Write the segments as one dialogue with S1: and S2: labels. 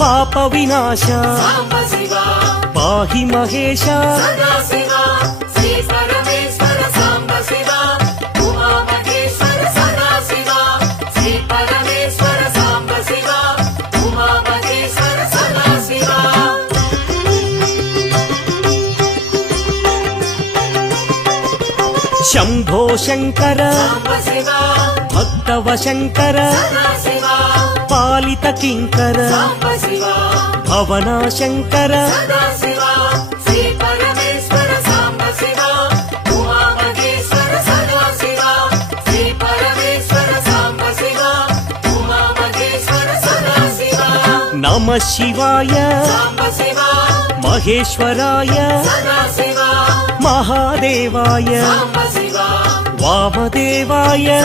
S1: పాప వినాశ పాహి మహేశ. శంభో శంకర. భక్తవ శంకర. కింకర భవనా శంకర. నమ శివాయ. మహేశ్వరాయ. మహాదేవాయ. వామదేవాయ.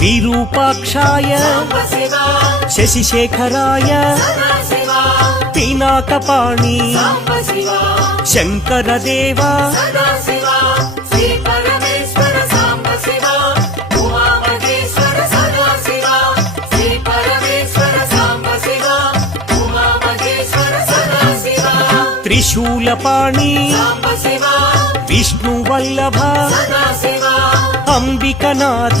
S1: విరూపాక్షాయ శశిశేఖరాయ పినాకపాణి
S2: శంకరదేవా
S1: త్రిశూలపాణి
S2: విష్ణువల్లభ
S1: అంబికనాథ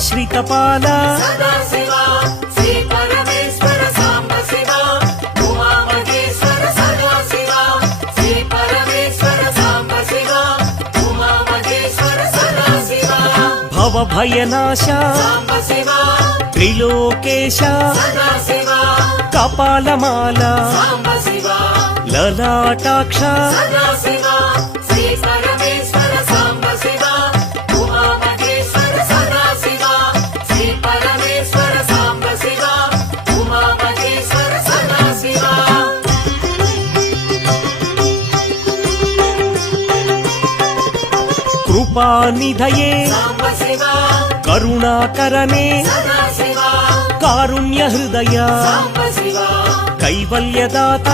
S2: శ్రీకపాల
S1: భవభయనాశ. త్రిలోకేశ. కపాలమాల. లలాటాక్ష. కృపానిధయే
S2: కరుణాకరణే
S1: కారుణ్య హృదయ కైవల్యదాత.